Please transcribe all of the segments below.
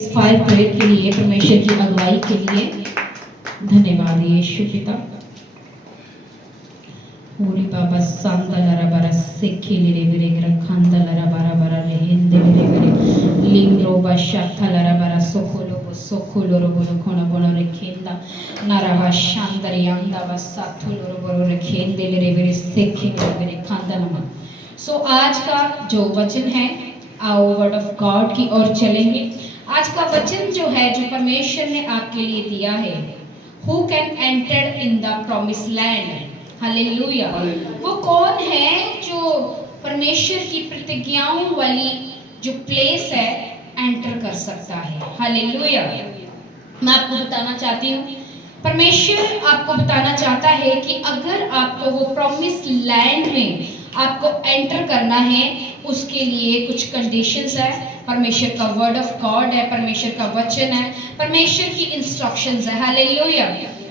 Fire prayer के लिए, परमेश्वर की अगुवाई के लिए धन्यवाद यीशु पिता। ओरी बाबा सांदा लरा बारा सेखे ले रे रे खंदा लरा बारा बारा ले हिंदे ले रे लिंग्रो बाशाथा लरा बारा सोखोलो रो बोलो कोना बोलो रे खेंदा नारा बाशांदरी आंदा बासाथुलो रो बोलो रे खेंदे ले रे सेखे ले रे खंदा नमा। सो आज का जो वचन है, आओ वर्ड ऑफ गॉड की ओर चलेंगे। आज का वचन जो है, जो परमेश्वर ने आपके लिए दिया है, who can enter in the promise land. Hallelujah. वो कौन है जो परमेश्वर की प्रतिज्ञाओं वाली जो प्लेस है एंटर कर सकता है। हालेलुया। मैं आपको बताना चाहती हूँ, परमेश्वर आपको बताना चाहता है कि अगर आपको वो प्रॉमिस लैंड में आपको एंटर करना है, उसके लिए कुछ कंडीशंस है। परमेश्वर का वर्ड ऑफ गॉड है, परमेश्वर का वचन है, परमेश्वर की इंस्ट्रक्शंस है। हालेलुया।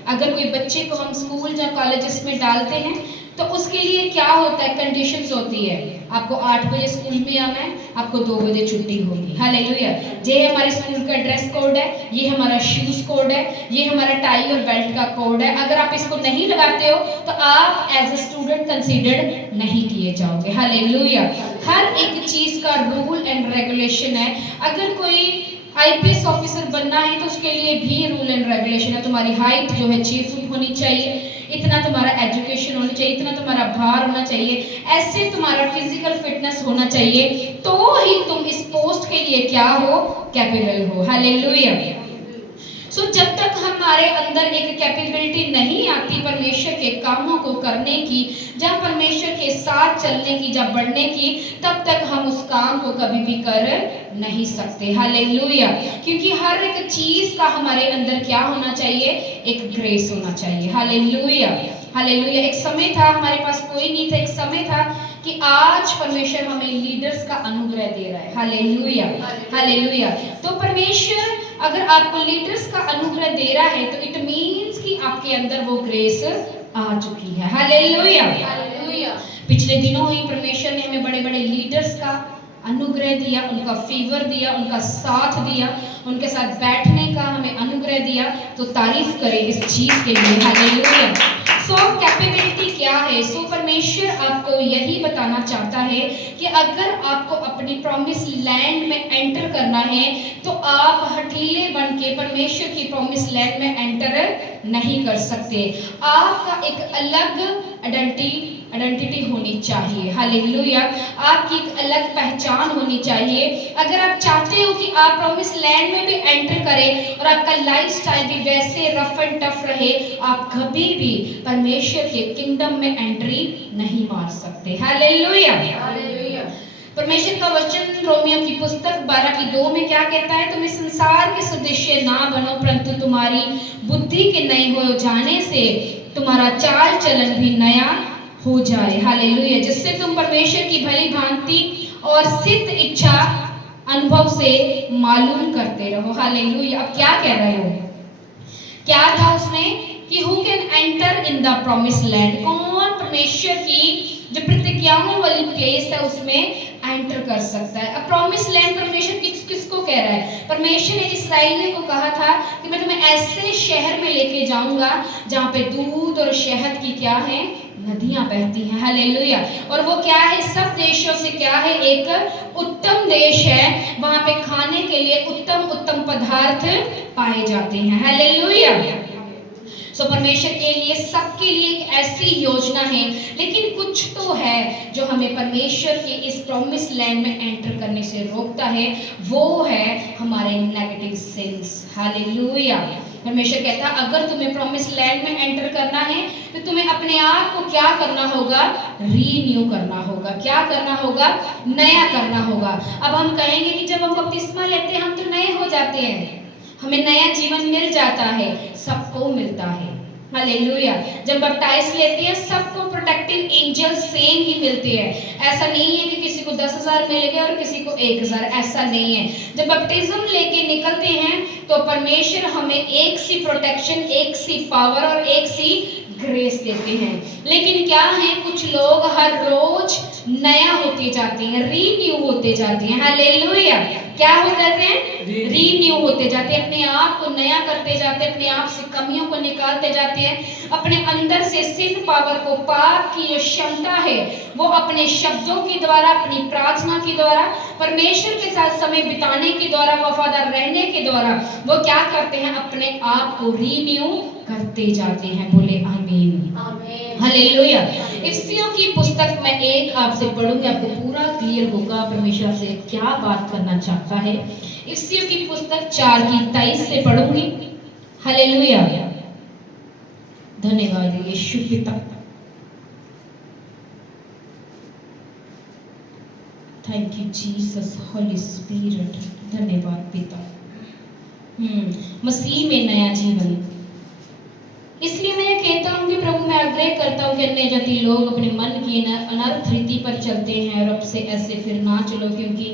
अगर कोई बच्चे को हम स्कूल या कॉलेजेस में डालते हैं तो उसके लिए क्या होता है, कंडीशंस होती है। आपको 8 बजे स्कूल में आना है, आपको 2 बजे छुट्टी होगी। हालेलुया। ये हमारे स्कूल का ड्रेस कोड है, ये हमारा शूज कोड है, ये हमारा टाई और बेल्ट का कोड है। अगर आप इसको नहीं लगाते हो तो आप एज ए स्टूडेंट कंसीडर्ड नहीं किए जाओगे। हालेलुया। हर एक चीज का रूल एंड रेगुलेशन है। अगर कोई आईपीएस ऑफिसर बनना है तो उसके लिए भी रूल एंड रेगुलेशन है। तुम्हारी हाइट जो है 6 फुट होनी चाहिए, इतना तुम्हारा एजुकेशन होना चाहिए, इतना तुम्हारा भार होना चाहिए, ऐसे तुम्हारा फिजिकल फिटनेस होना चाहिए, तो ही तुम इस पोस्ट के लिए क्या हो, कैपेबल हो। हालेलुया। सो जब तक हमारे अंदर एक कैपेबिलिटी नहीं आती परमेश्वर के कामों को करने की, जब परमेश्वर के साथ चलने की, जब बढ़ने की, तब तक हम उस काम को कभी भी कर नहीं सकते। हालेलुया। क्योंकि हर एक चीज का हमारे अंदर क्या होना चाहिए, एक ग्रेस होना चाहिए। हालेलुया। हालेलुया। एक समय था हमारे पास कोई नहीं था, एक समय था कि आज परमेश्वर हमें लीडर्स का अनुग्रह दे रहा है। हालेलुया। हालेलुया। तो परमेश्वर अगर आपको लीडर्स का अनुग्रह दे रहा है तो इट मीन्स कि आपके अंदर वो ग्रेस आ चुकी है। हालेलुया। हालेलुया। पिछले दिनों ही परमेश्वर ने हमें बड़े बड़े लीडर्स का अनुग्रह दिया, उनका फेवर दिया, उनका साथ दिया, उनके साथ बैठने का हमें अनुग्रह दिया। तो तारीफ करें इस चीज के लिए। हालेलुया। सो कैपेबिलिटी क्या है? सो परमेश्वर आपको यही बताना चाहता है कि अगर आपको अपनी प्रॉमिस लैंड में एंटर करना है तो आप हठीले बन के परमेश्वर की प्रॉमिस लैंड में एंटर नहीं कर सकते। आपका एक अलग आइडेंटिटी होनी चाहिए। हालेलुया। आपकी एक अलग पहचान होनी चाहिए। अगर आप चाहते हो कि आप प्रॉमिस लैंड में भी एंटर करें और आपका लाइफस्टाइल भी वैसे रफ एंड टफ रहे, आप कभी भी परमेश्वर के किंगडम में एंट्री नहीं मार सकते। हालेलुया। हालेलुया। परमेश्वर का वचन रोमियो की पुस्तक 12:2 में क्या कहता है? तुम इस संसार के सदृश्य ना बनो, परंतु तुम्हारी बुद्धि के नए हो जाने से तुम्हारा चाल चलन भी नया हो जाए। हालेलुया। जिससे तुम परमेश्वर की भली भांति और सिद्ध इच्छा अनुभव से मालूम करते रहो। हालेलुया। अब क्या कह रहे हो? क्या था उसमें कि who can enter in the promise land? कौन परमेश्वर की जो प्रतिज्ञाओं वाली प्लेस है उसमें एंटर कर सकता है? अब प्रॉमिस लैंड परमेश्वर किसको कह रहा है? परमेश्वर ने इस्राएलियों को कहा था कि मैं तुम्हें ऐसे शहर में लेके जाऊंगा जहाँ पे दूध और शहद की क्या है, नदियां बहती हैं। हालेलुया। और वो क्या है, सब देशों से क्या है, एक उत्तम देश है। वहां पे खाने के लिए उत्तम उत्तम पदार्थ पाए जाते हैं। हालेलुया। सो परमेश्वर के लिए, सबके लिए एक ऐसी योजना है, लेकिन कुछ तो है जो हमें परमेश्वर के इस प्रॉमिस लैंड में एंटर करने से रोकता है। वो है हमारे नेगेटिव सिंस। हालेलुया। परमेश्वर कहता है अगर तुम्हें प्रॉमिस लैंड में एंटर करना है तो तुम्हें अपने आप को क्या करना होगा, रीन्यू करना होगा। क्या करना होगा? नया करना होगा। अब हम कहेंगे कि जब हम बपतिस्मा लेते हैं हम तो नए हो जाते हैं, हमें नया जीवन मिल जाता है। सबको मिलता है। हालेलुया। जब बैप्टाइज लेते हैं सबको प्रोटेक्टिव एंजल सेम ही मिलते हैं। ऐसा नहीं है कि किसी को 10,000 मिलेगा और किसी को 1,000, ऐसा नहीं है। जब बैप्टिज्म लेके निकलते हैं तो परमेश्वर हमें एक सी प्रोटेक्शन, एक सी पावर और एक सी ग्रेस देते हैं। लेकिन क्या है, कुछ लोग हर रोज नया होते जाते हैं, रीन्यू होते जाते हैं। हालेलुया। क्या हो जाते हैं? रीन्यू होते जाते हैं, अपने आप को नया करते जाते हैं, अपने आप से कमियों को निकालते जाते हैं, अपने अंदर से सिन पावर को, पाप की जो क्षमता है वो अपने शब्दों के द्वारा, अपनी प्रार्थना के द्वारा, परमेश्वर के साथ समय बिताने के द्वारा, वफादार रहने के द्वारा वो क्या करते हैं? अपने आप को रीन्यू करते जाते हैं। बोले आमीन, हालेलुया। इफ्सियों की पुस्तक में एक आपसे पढ़ूंगी, आपको पूरा क्लियर होगा परमेश्वर से क्या बात करना चाहता है। इफ्सियों की पुस्तक 4:23 से पढ़ूंगी। हालेलुया, धन्यवाद यीशु पिता, thank you Jesus, Holi spirit, धन्यवाद पिता। मसीह में नया जीवन। इसलिए मैं ये कहता हूँ कि प्रभु, मैं आग्रह करता हूँ कि अन्य जाति लोग अपने मन की अनर्थ रीति पर चलते हैं और अब से ऐसे फिर ना चलो, क्योंकि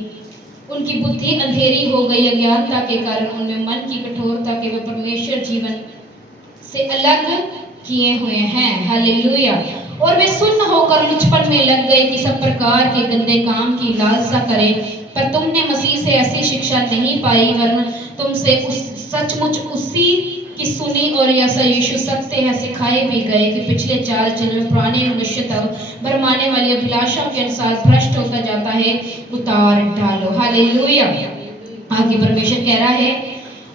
उनकी बुद्धि अंधेरी हो गई। अज्ञानता के कारण उनमें मन की कठोरता के वे परमेश्वर जीवन से अलग किए हुए हैं। हालेलुया। और वे सुन्न होकर लुचपन में लग गए कि सब प्रकार के गंदे काम की लालसा करें। पर तुमने मसीह से ऐसी शिक्षा नहीं पाई, वरन तुमसे सचमुच उसी की सुनी और ऐसा यीशु सत्य है सिखाए भी गए कि पिछले चाल चलन पुराने मनुष्य तब भरमाने वाली अभिलाषाओं के अनुसार भ्रष्ट होता जाता है, उतार डालो। हालेलुया। आगे परमेश्वर कह रहा है,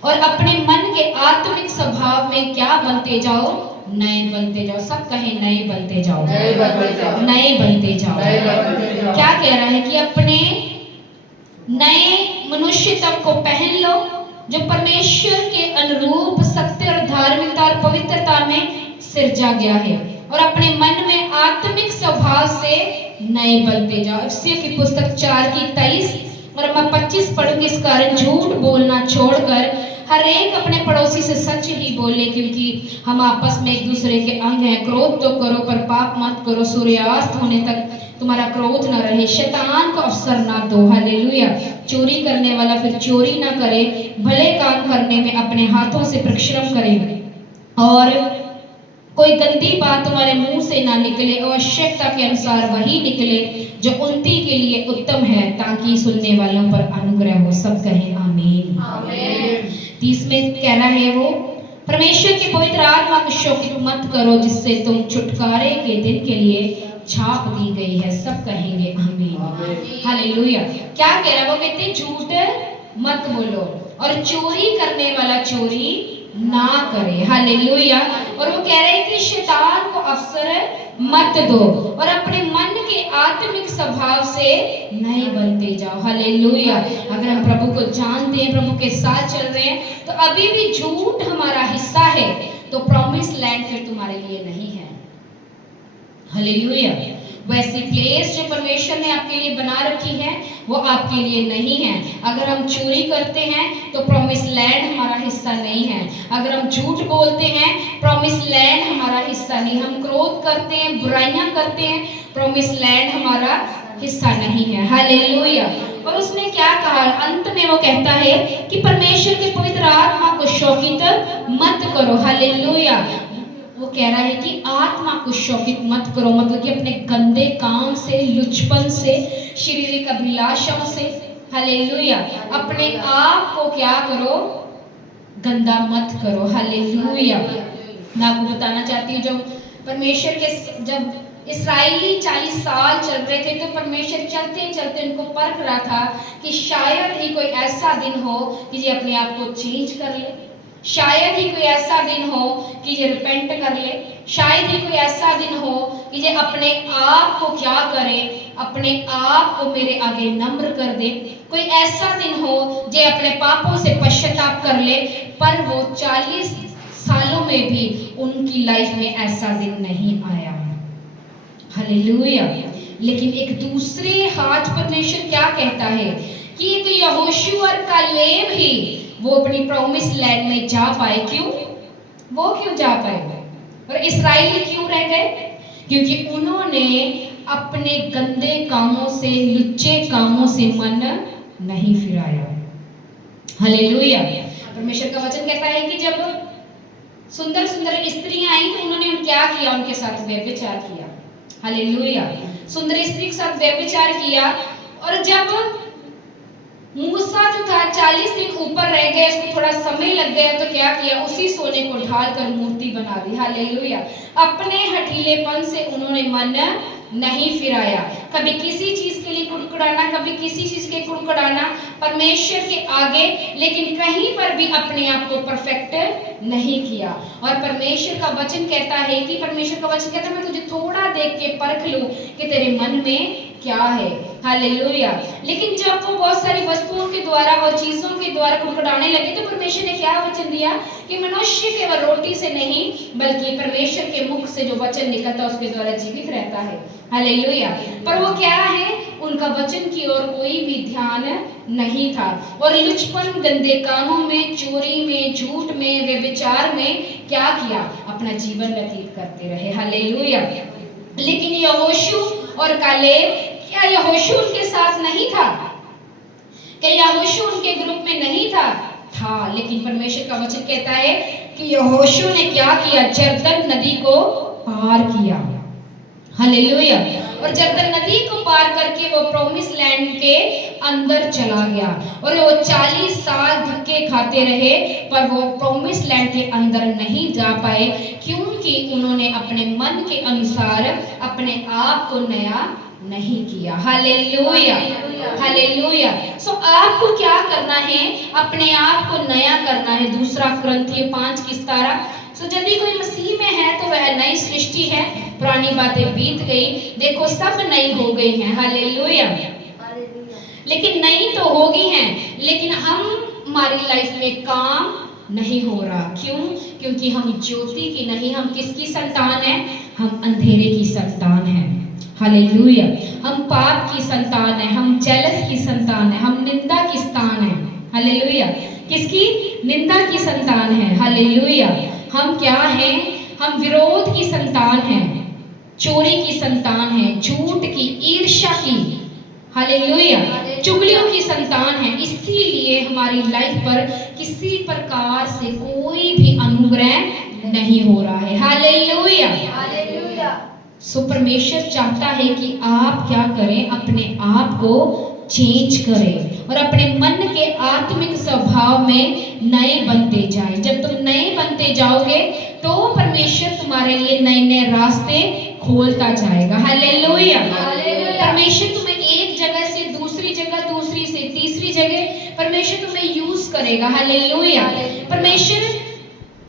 और अपने मन के आत्मिक स्वभाव में क्या बनते जाओ? नए बनते जाओ। सब कहे नए बनते जाओ, नए बनते जाओ, नए बनते जाओ। क्या कह रहा है? कि अपने नए मनुष्य तब को पहन लो, जो परमेश्वर के अनुरूप सत्य और धार्मिकता और पवित्रता में सिरजा गया है, और अपने मन में आत्मिक स्वभाव से नए बनते जाओ। इफ्सियों की पुस्तक 4:23 और मैं 25 पढ़ूंगी। इस कारण झूठ बोलना छोड़कर हर एक अपने पड़ोसी से सच ही बोले, क्योंकि हम आपस में एक दूसरे के अंग हैं। क्रोध तो करो पर पाप मत करो, सूर्यास्त होने तक तुम्हारा क्रोध न रहे, शैतान को अवसर ना दो। हालेलुया। चोरी करने वाला फिर चोरी ना करे, भले काम करने में अपने हाथों से परिश्रम करे, और कोई गंदी बात तुम्हारे मुंह से ना निकले, आवश्यकता के अनुसार वही निकले जो उन्नति के लिए उत्तम है, ताकि सुनने वालों पर अनुग्रह हो। सब कहें आमीन, आमीन। 30 में कह रहा है वो, परमेश्वर की पवित्र आत्मा को शोकित मत करो, जिससे तुम छुटकारे के दिन के लिए छाप दी गई है। सब कहेंगे आमीन, हालेलुया। क्या कह रहा है वो? कहते झूठ मत बोलो, और चोरी करने वाला चोरी ना करे। हालेलुया। और वो कह रहे हैं कि शैतान को अवसर मत दो, और अपने मन के आत्मिक स्वभाव से नए बनते जाओ। हालेलुया। अगर हम प्रभु को जानते हैं, प्रभु के साथ चल रहे हैं, तो अभी भी झूठ हमारा हिस्सा है, तो प्रॉमिस लैंड फिर तुम्हारे लिए नहीं है। हालेलुया। वैसी प्लेस जो परमेश्वर ने आपके लिए बना रखी है वो आपके लिए नहीं है। अगर हम चोरी करते हैं तो प्रॉमिस लैंड हमारा हिस्सा नहीं है। अगर हम झूठ बोलते हैं, प्रॉमिस लैंड हमारा हिस्सा नहीं। हम क्रोध करते हैं, बुराइयां करते हैं, प्रॉमिस लैंड हमारा हिस्सा नहीं है। हालेलुया। और उसने क्या कहा अंत में? वो कहता है कि परमेश्वर के पवित्र आत्मा को शोकित मत करो। हालेलुया। वो कह रहा है कि आत्मा को शोकित मत करो, मतलब कि अपने गंदे काम से, लुचपन से, शारीरिक अभिलाषाओं से, हालेलुया, अपने आप को क्या करो? गंदा मत करो। हालेलुया। मैं आपको बताना चाहती हूँ, जब परमेश्वर के जब इस्राएली 40 साल चल रहे थे, तो परमेश्वर चलते चलते उनको परख रहा था कि शायद ही कोई ऐसा दिन हो कि ये अपने आप को चेंज कर ले, शायद ही कोई ऐसा दिन हो कि ये रिपेंट कर ले, शायद ही कोई ऐसा दिन हो कि ये अपने आप को क्या करे? अपने आप को मेरे आगे नम्र कर दे। कोई ऐसा दिन हो जो अपने पापों से पश्चाताप कर ले। पर वो 40 सालों में भी उनकी लाइफ में ऐसा दिन नहीं आया। हालेलुया। लेकिन एक दूसरे हाथ परमेश्वर क्या कहता है कि तो यहोशू और कालेब ही वो अपनी प्रॉमिस लैंड में जा पाए। क्यों? वो क्यों जा पाए? और इस्राएली क्यों रह गए? क्योंकि उन्होंने अपने गंदे कामों से, लुच्चे कामों से मन नहीं फिराया। हालेलुया। परमेश्वर का वचन कहता है कि जब सुंदर सुंदर स्त्रियां आई तो उन्होंने क्या किया? उनके साथ व्यभिचार किया। हालेलुया। सुंदर स्त्री के साथ व्यभिचार किया, और जब मूसा जो था 40 दिन ऊपर रह गया, इसको थोड़ा समय लग गया तो क्या किया, उसी सोने को ढाल कर मूर्ति बना दी। हालेलुया। अपने हठीलेपन से उन्होंने मन नहीं फिराया, कभी किसी चीज के लिए कुड़कुड़ाना, कभी किसी चीज के कुड़कुड़ाना परमेश्वर के आगे, लेकिन कहीं पर भी अपने आप को परफेक्ट नहीं किया। और परमेश्वर का वचन कहता है कि परमेश्वर का वचन कहता है मैं तुझे थोड़ा देख के परख लूं कि तेरे मन में क्या है। हालेलुया। लेकिन जब वो बहुत सारी वस्तुओं के द्वारा और चीजों के द्वारा कुड़कुड़ाने लगे तो परमेश्वर ने क्या वचन दिया कि मनुष्य केवल रोटी से नहीं बल्कि परमेश्वर के मुख से जो वचन निकलता है उसके द्वारा जीवित रहता है। हालेलुया। पर वो क्या है, उनका वचन की ओर कोई भी ध्यान नहीं था और लुचपन, गंदे कामों में, चोरी में, झूठ में, व्यभिचार में क्या किया, अपना जीवन व्यतीत करते रहे। हालेलुया। लेकिन यहोशू और कालेब, क्या यहोशू उनके साथ नहीं था? क्या यहोशू उनके ग्रुप में नहीं था? था। लेकिन परमेश्वर का वचन कहता है कि यहोशू ने क्या किया, जर्दन नदी को पार किया। हालेलुया। और जर्दन नदी को पार करके वो प्रॉमिस लैंड के अंदर चला गया और वो 40 साल धक्के खाते रहे पर वो प्रॉमिस लैंड के अंदर नहीं जा पाए, क्योंकि उन्होंने अपने मन के अनुसार अपने आप को नया नहीं किया। हालेलुया। हालेलुया। सो आपको क्या करना है, अपने आप को नया करना है। दूसरा कुरिन्थियों 5:17। सो यदि कोई मसीह में है तो वह नई सृष्टि है, पुरानी बातें बीत गई, देखो सब नई हो गई हैं। हालेलुया। लेकिन नई तो हो गई हैं, लेकिन हमारी लाइफ में काम नहीं हो रहा। क्यों? क्योंकि हम ज्योति की नहीं, हम किसकी संतान है? हम अंधेरे की संतान है। हालेलुया। हम पाप की संतान है, हम जेलस की संतान है, हम निंदा की संतान है। हालेलुया। किसकी? निंदा की संतान है। हालेलुया। हम क्या हैं? हम विरोध की संतान हैं, चोरी की संतान है, झूठ की, ईर्ष्या की, हालेलुया, चुगलियों की संतान है। इसीलिए हमारी लाइफ पर किसी प्रकार से कोई भी अनुग्रह नहीं हो रहा है। हालेलुया। सो परमेश्वर चाहता है कि आप क्या करें, अपने आप को चेंज करें और अपने मन के आत्मिक स्वभाव में नए बनते जाए। जब तुम नए बनते जाओगे तो परमेश्वर तुम्हारे लिए नए नए रास्ते खोलता जाएगा। हालेलुया। परमेश्वर तुम्हें एक जगह से दूसरी जगह, दूसरी से तीसरी जगह परमेश्वर तुम्हें यूज करेगा। हालेलुया। परमेश्वर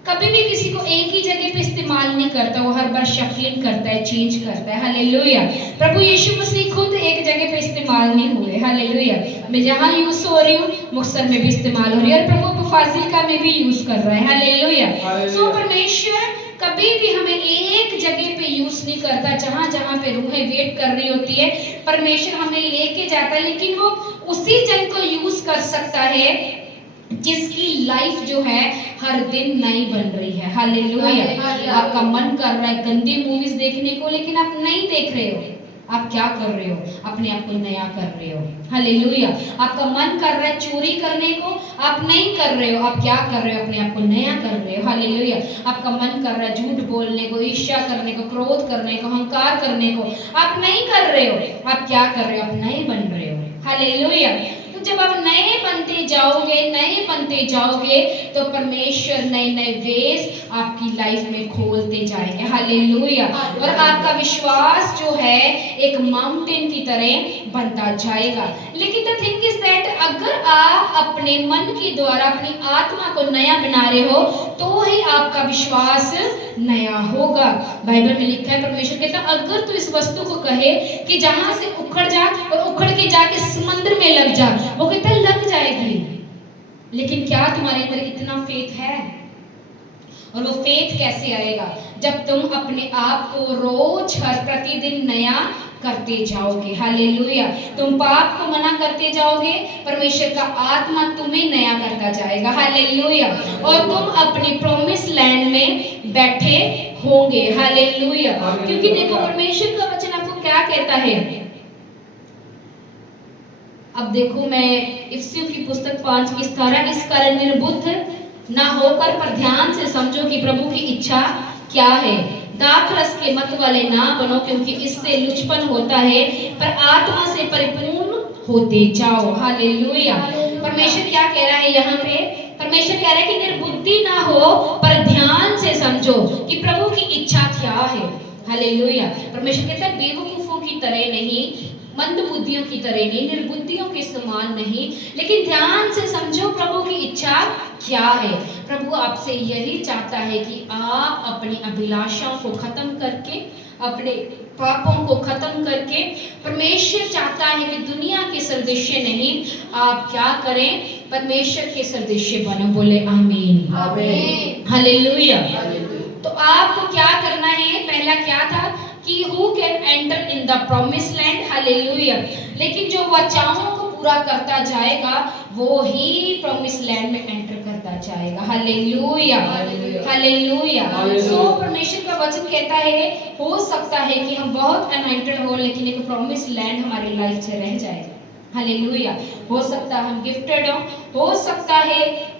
कभी भी किसी को एक ही जगह पे इस्तेमाल नहीं करता, वो हर बार शफलिंग करता है, चेंज करता है। हालेलुया। प्रभु यीशु मसीह खुद एक जगह पे इस्तेमाल नहीं हुए। हालेलुया। मैं जहाँ यूज हो रही हूँ मुक्तसर में भी इस्तेमाल हो रही है और प्रभु फाजिलका में भी यूज कर रहा है। हालेलुया। सो परमेश्वर कभी भी हमें एक जगह पे यूज नहीं करता। जहाँ जहाँ पे रूहें वेट कर रही होती है परमेश्वर हमें लेके जाता है, लेकिन वो उसी जन को यूज कर सकता है जिसकी लाइफ जो है हर दिन नई बन रही है। हालेलुया। आपका मन कर रहा है गंदी मूवीज देखने को, लेकिन आप नहीं देख रहे हो। आप क्या कर रहे हो? अपने आप को नया कर रहे हो। हालेलुया। आपका मन कर रहा है चोरी करने को, आप नहीं कर रहे हो। आप क्या कर रहे हो? अपने आप को नया कर रहे हो। हालेलुया। आपका मन कर रहा है झूठ बोलने को, ईर्ष्या करने को, क्रोध करने को, अहंकार करने को, आप नहीं कर रहे हो। आप क्या कर रहे हो? आप नए बन रहे हो। हालेलुया। तो जब आप नए बनते जाओगे तो परमेश्वर नए नए वेज आपकी लाइफ में खोलते जाएंगे। हालेलुया। और आपका विश्वास जो है एक माउंटेन की तरह बनता जाएगा। लेकिन द थिंग इज दैट अगर आप अपने मन के द्वारा अपनी आत्मा को नया बना रहे हो तो ही आपका विश्वास नया होगा। बाइबल में लिखा है, परमेश्वर कहता है अगर तू इस वस्तु को कहे कि जहां से उखड़ जा और उखड़ के जाके समुद्र में लग जा, वो कहता है लग जाएगी। लेकिन क्या तुम्हारे अंदर इतना फेथ है? और वो फेथ कैसे आएगा? जब तुम अपने आप को रोज हर प्रतिदिन नया करते जाओगे। हालेलुया। तुम पाप को मना करते जाओगे, परमेश्वर का आत्मा तुम्हें नया करता जाएगा। हालेलुया। और तुम अपनी प्रॉमिस लैंड में बैठे होंगे। हालेलुया। क्योंकि देखो परमेश्वर का वचन आपको क्या कहता है। अब देखो मैं इफिसियों की पुस्तक 5:17, इस कारण निर्बुद्ध ना होकर पर ध्यान से समझो कि प्रभु की इच्छा क्या है। दाखरस के मत वाले ना बनो, क्योंकि इससे लुचपन होता है, पर आत्मा से परिपूर्ण होते जाओ। हालेलुया। परमेश्वर क्या कह रहा है यहाँ पे? परमेश्वर कह रहा है कि निर्बुद्धि ना हो, पर ध्यान से समझो कि प्रभु की इच्छा क्या है। हालेलुया। परमेश्वर कहता है बेवकूफों की तरह नहीं, मंद बुद्धियों की तरह नहीं, निर्बुद्धियों के समान नहीं, लेकिन ध्यान से समझो प्रभु की इच्छा क्या है। प्रभु आपसे यही चाहता है कि आप अपनी अभिलाषाओं को खत्म करके, अपने पापों को खत्म करके, परमेश्वर चाहता है कि दुनिया के सदृश्य नहीं, आप क्या करें? परमेश्वर के सदृश्य बनो। बोले आमीन, आमीन। हालेलुया। तो आपको क्या करना है? पहला क्या था कि who can enter in the promise land. Hallelujah. लेकिन जो वाचाओं को पूरा करता जाएगा वो ही प्रॉमिस लैंड में एंटर करता जाएगा। Hallelujah, hallelujah. सो परमेश्वर का वचन कहता है हो सकता है कि हम बहुत अनॉइंटेड हो, लेकिन एक प्रॉमिस लैंड हमारी लाइफ से रह जाएगा। हालेलुया। हो सकता है हम गिफ्टेड हो सकता है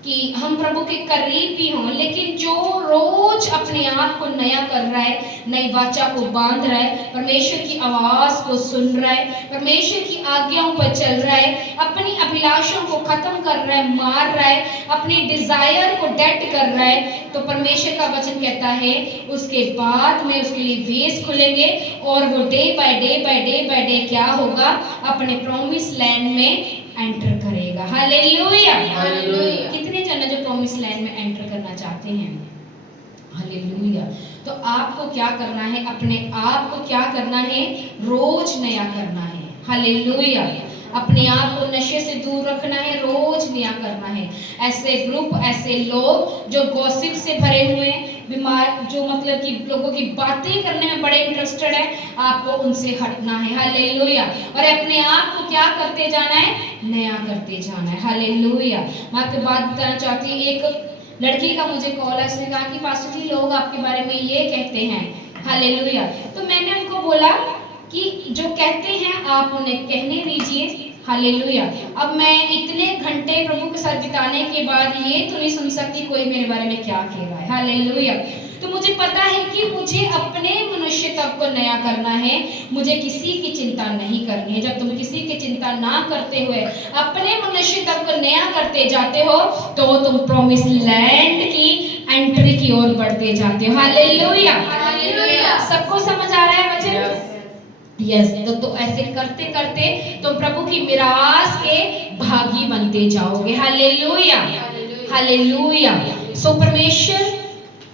कि हम प्रभु के करीब भी हों, लेकिन जो रोज अपने आप को नया कर रहा है, नई वाचा को बांध रहा है, परमेश्वर की आवाज को सुन रहा है, परमेश्वर की आज्ञाओं पर चल रहा है, अपनी अभिलाषाओं को खत्म कर रहा है, मार रहा है, अपनी डिजायर को डेड कर रहा है, तो परमेश्वर का वचन कहता है उसके बाद में उसके लिए वेज खुलेंगे और वो day by day by day by day क्या होगा? अपने प्रॉमिस लैंड में एंटर करेगा। Hallelujah, hallelujah. कितने जन जो प्रॉमिस लैंड में एंटर करना चाहते हैं? हालेलुया। तो आपको क्या करना है? अपने आप को क्या करना है? रोज नया करना है। हालेलुया। अपने आप को नशे से दूर रखना है, रोज नया करना है। ऐसे ग्रुप, ऐसे लोग जो गॉसिप से भरे हुए हैं, बीमार, जो मतलब कि लोगों की बातें करने में बड़े इंटरेस्टेड है, आपको उनसे हटना है। हालेलुया। और अपने आप को क्या करते जाना है? नया करते जाना है। हालेलुया। मैं आपको बात बताना चाहती हूँ, एक लड़की का मुझे कॉल है, उसने कहा कि पास्टर जी लोग आपके बारे में ये कहते हैं। हालेलुया। तो मैंने उनको बोला कि जो कहते हैं आप उन्हें कहने दीजिए। हालेलुया। अब मैं इतने घंटे प्रभु के साथ बिताने के बाद ये तो नहीं सुन सकती कोई मेरे बारे में क्या कह रहा है। हालेलुया। तो मुझे पता है कि मुझे अपने मनुष्यत्व को नया करना है, मुझे किसी की चिंता नहीं करनी है। जब तुम किसी की चिंता ना करते हुए अपने मनुष्यत्व को नया करते जाते हो तो तुम प्रॉमिस लैंड की एंट्री की ओर बढ़ते जाते हो। Hallelujah, hallelujah. सबको समझ आ रहा है वचन? यस। तो ऐसे करते करते तुम प्रभु की मिरास के भागी बनते जाओगे। Hallelujah, hallelujah. सो परमेश्वर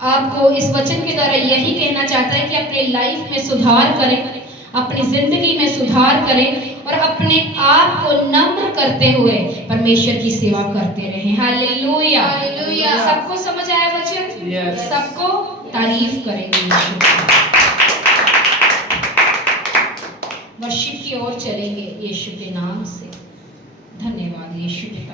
आपको इस वचन के द्वारा यही कहना चाहता है कि अपने लाइफ में सुधार करें, अपनी जिंदगी में सुधार करें और अपने आप को नम्र करते हुए परमेश्वर की सेवा करते रहें। Hallelujah, hallelujah. सबको समझ आया वचन? yes. सबको तारीफ करेंगे, वर्शिप की ओर चलेंगे यीशु के नाम से। धन्यवाद यीशु के